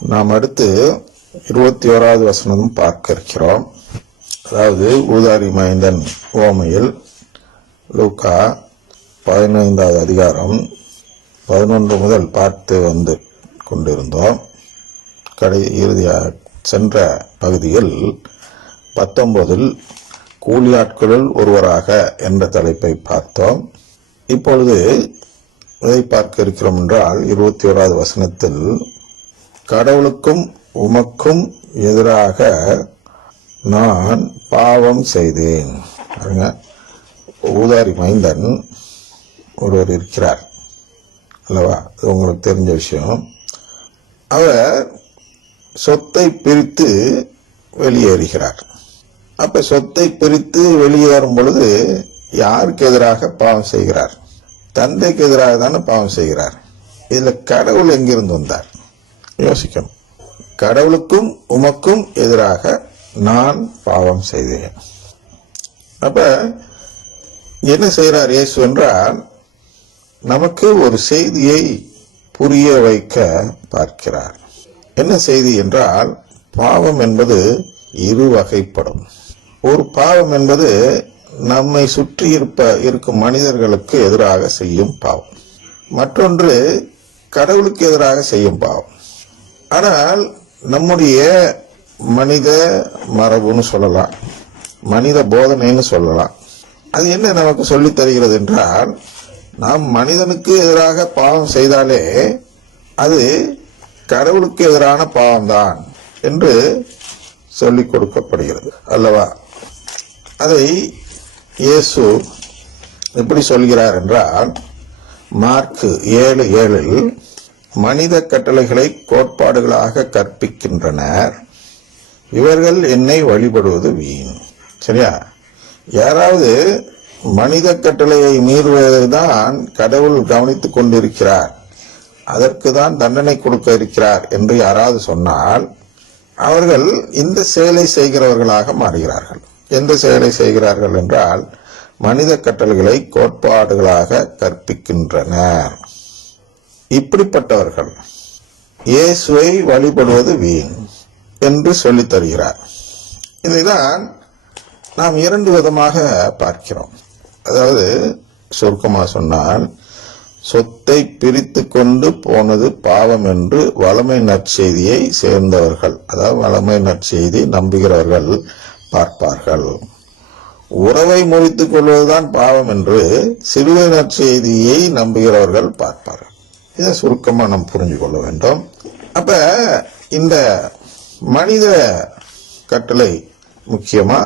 நாம் அடுத்து 21வது வசனம் பார்க்க இருக்கிறோம். அதாவது ஊதாரி மைந்தன் உவமையில் லூக்கா 15வது அதிகாரம் 11 முதல் பார்த்து வந்து கொண்டிருந்தோம். இறுதியாக சென்ற பகுதியில் 19 கூலியாட்களுள் ஒருவராக என்ற தலைப்பை பார்த்தோம். இப்பொழுது எதை பார்க்க இருக்கிறோம் என்றால் 21வது வசனத்தில் கடவுளுக்கும் உமக்கும் எதிராக நான் பாவம் செய்தேன். ஊதாரி மைந்தன் ஒருவர் இருக்கிறார் அல்லவா, அது உங்களுக்கு தெரிஞ்ச விஷயம். அவர் சொத்தை பிரித்து வெளியேறுகிறார். அப்ப சொத்தை பிரித்து வெளியேறும் பொழுது யாருக்கு எதிராக பாவம் செய்கிறார்? தந்தைக்கு எதிராக தானே பாவம் செய்கிறார். இதுல கடவுள் எங்கிருந்து வந்தார்? யோசிக்கணும். கடவுளுக்கும் உமக்கும் எதிராக நான் பாவம் செய்தேன். அப்ப என்ன செய்கிறார் இயேசு என்றால், நமக்கு ஒரு செய்தியை புரிய வைக்க பார்க்கிறார். என்ன செய்தி என்றால், பாவம் என்பது இரு வகைப்படும். ஒரு பாவம் என்பது நம்மை சுற்றி இருக்கும் மனிதர்களுக்கு எதிராக செய்யும் பாவம். மற்றொன்று கடவுளுக்கு எதிராக செய்யும் பாவம். ஆனால் நம்முடைய மனித மரபுன்னு சொல்லலாம், மனித போதனைன்னு சொல்லலாம். அது என்ன நமக்கு சொல்லித் தருகிறது என்றால், நாம் மனிதனுக்கு எதிராக பாவம் செய்தாலே அது கடவுளுக்கு எதிரான பாவம்தான் என்று சொல்லிக் கொடுக்கப்படுகிறது அல்லவா. அதை இயேசு எப்படி சொல்கிறார் என்றால், மார்க்கு 7:7 மனித கட்டளைகளை கோட்பாடுகளாக கற்பிக்கின்றனர், இவர்கள் என்னை வழிபடுவது வீண். சரியா? யாராவது மனித கட்டளையை மீறுவதைதான் கடவுள் கவனித்துக் கொண்டிருக்கிறார், அதற்கு தான் தண்டனை கொடுக்க இருக்கிறார் என்று யாராவது சொன்னால் அவர்கள் இந்த செயலை செய்கிறவர்களாக மாறுகிறார்கள். எந்த செயலை செய்கிறார்கள் என்றால், மனித கட்டளைகளை கோட்பாடுகளாக கற்பிக்கின்றனர். இப்படிப்பட்டவர்கள் இயேசுவை வழிபடுவது வீண் என்று சொல்லித் தருகிறார். இதைதான் நாம் இரண்டு விதமாக பார்க்கிறோம். அதாவது சுருக்கமாக சொன்னால், சொத்தை பிரித்து கொண்டு போனது பாவம் என்று வளமை நற்செய்தியை சேர்ந்தவர்கள், அதாவது வளமை நற்செய்தி நம்புகிறவர்கள் பார்ப்பார்கள். உறவை முறித்துக் கொள்வதுதான் பாவம் என்று சிலுவை நற்செய்தியை நம்புகிறவர்கள் பார்ப்பார்கள். இதை சுருக்கமா நாம் புரிஞ்சு கொள்ள வேண்டும். அப்ப இந்த மனித கட்டளை முக்கியமா,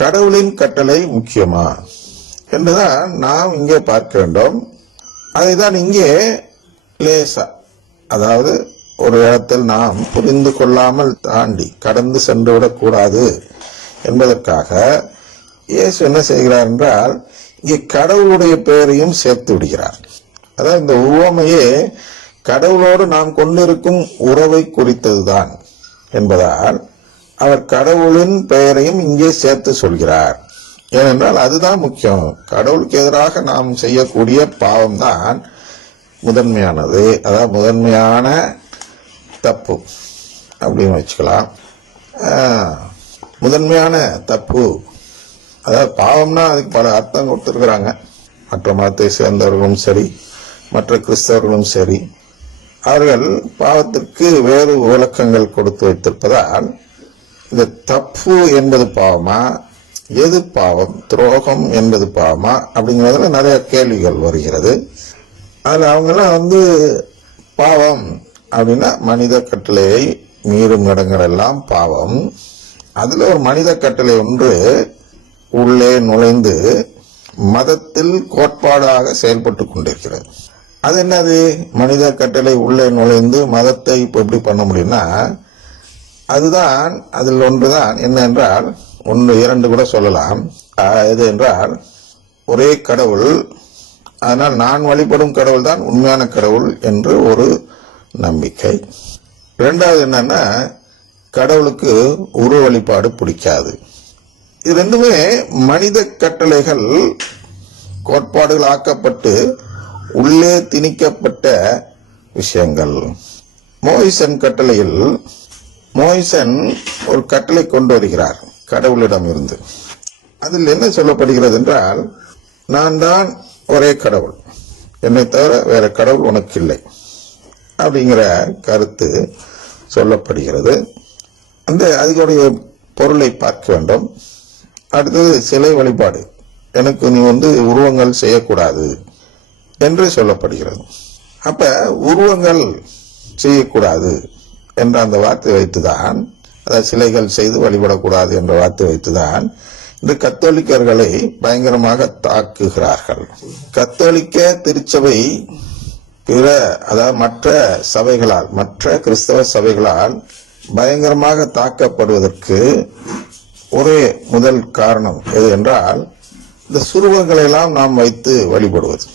கடவுளின் கட்டளை முக்கியமா என்றுதான் நாம் இங்கே பார்க்க வேண்டும். அதைதான் இங்கே லேசா, அதாவது ஒரு இடத்தில் நாம் புரிந்து கொள்ளாமல் தாண்டி கடந்து சென்று விடக்கூடாது என்பதற்காக இயேசு என்ன செய்கிறார் என்றால், இங்கே கடவுளுடைய பெயரையும் சேர்த்து விடுகிறார். அதாவது இந்த உவமையே கடவுளோடு நாம் கொண்டிருக்கும் உறவை குறித்ததுதான் என்பதால் அவர் கடவுளின் பெயரையும் இங்கே சேர்த்து சொல்கிறார். ஏனென்றால் அதுதான் முக்கியம். கடவுளுக்கு எதிராக நாம் செய்யக்கூடிய பாவம் தான் முதன்மையானது, அதாவது முதன்மையான தப்பு அப்படின்னு வச்சுக்கலாம். முதன்மையான தப்பு, அதாவது பாவம்னா அதுக்கு பல அர்த்தம் கொடுத்துருக்குறாங்க. மற்ற மதத்தை சேர்ந்தவர்களும் சரி, மற்ற கிறிஸ்தவர்களும் சரி, அவர்கள் பாவத்திற்கு வேறு விளக்கங்கள் கொடுத்து வைத்திருப்பதால், இந்த தப்பு என்பது பாவமா, எது பாவம், துரோகம் என்பது பாவமா அப்படிங்கிறதுல நிறைய கேள்விகள் வருகிறது. அதில் அவங்கெல்லாம் பாவம் அப்படின்னா மனித கட்டளையை மீறும் இடங்கள் எல்லாம் பாவம். அதுல ஒரு மனித கட்டளை ஒன்று உள்ளே நுழைந்து மதத்தில் கோட்பாடாக செயல்பட்டு கொண்டிருக்கிறது. அது என்னது? மனித கட்டளை உள்ளே நுழைந்து மதத்தை இப்போ எப்படி பண்ண முடியும்னா, அதுதான் அதில் ஒன்றுதான். என்ன என்றால், ஒன்று இரண்டு கூட சொல்லலாம். எது என்றால், ஒரே கடவுள், அதனால் நான் வழிபடும் கடவுள் தான் உண்மையான கடவுள் என்று ஒரு நம்பிக்கை. இரண்டாவது என்னன்னா, கடவுளுக்கு உருவ வழிபாடு பிடிக்காது. இது ரெண்டுமே மனித கட்டளைகள் கோட்பாடுகள் ஆக்கப்பட்டு உள்ளே திணிக்கப்பட்ட விஷயங்கள். மோயிசன் கட்டளையில் மோயிசன் ஒரு கட்டளை கொண்டு வருகிறார் கடவுளிடம் இருந்து. அதில் என்ன சொல்லப்படுகிறது என்றால், நான் தான் ஒரே கடவுள், என்னை தவிர வேற கடவுள் உனக்கு இல்லை அப்படிங்கிற கருத்து சொல்லப்படுகிறது. அதுடைய பொருளை பார்க்க வேண்டும். அடுத்தது சிலை வழிபாடு, எனக்கு நீ உருவங்கள் செய்யக்கூடாது என்று சொல்லப்படுகிறது. அப்ப உருவங்கள் செய்யக்கூடாது என்ற அந்த வார்த்தை வைத்துதான், அதாவது சிலைகள் செய்து வழிபடக்கூடாது என்ற வார்த்தை வைத்துதான் இந்த கத்தோலிக்கர்களை பயங்கரமாக தாக்குகிறார்கள். கத்தோலிக்க திருச்சபை பிற, அதாவது மற்ற சபைகளால், மற்ற கிறிஸ்தவ சபைகளால் பயங்கரமாக தாக்கப்படுவதற்கு ஒரே முதல் காரணம் எது என்றால், இந்த சுருவங்களை எல்லாம் நாம் வைத்து வழிபடுவது.